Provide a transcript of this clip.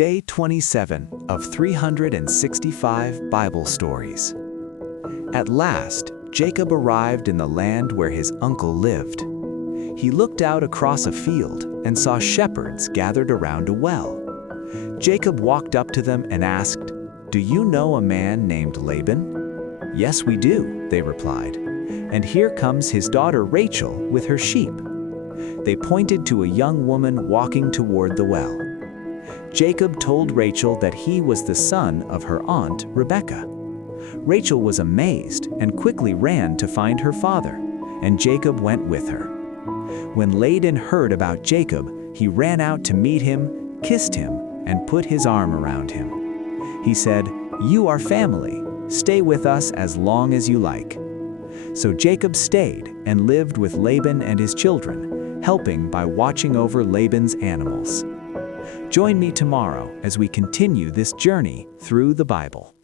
Day 27 of 365 Bible Stories. At last, Jacob arrived in the land where his uncle lived. He looked out across a field and saw shepherds gathered around a well. Jacob walked up to them and asked, "Do you know a man named Laban?" "Yes, we do," they replied. "And here comes his daughter Rachel with her sheep." They pointed to a young woman walking toward the well. Jacob told Rachel that he was the son of her aunt Rebekah. Rachel was amazed and quickly ran to find her father, and Jacob went with her. When Laban heard about Jacob, he ran out to meet him, kissed him, and put his arm around him. He said, "You are family. Stay with us as long as you like." So Jacob stayed and lived with Laban and his children, helping by watching over Laban's animals. Join me tomorrow as we continue this journey through the Bible.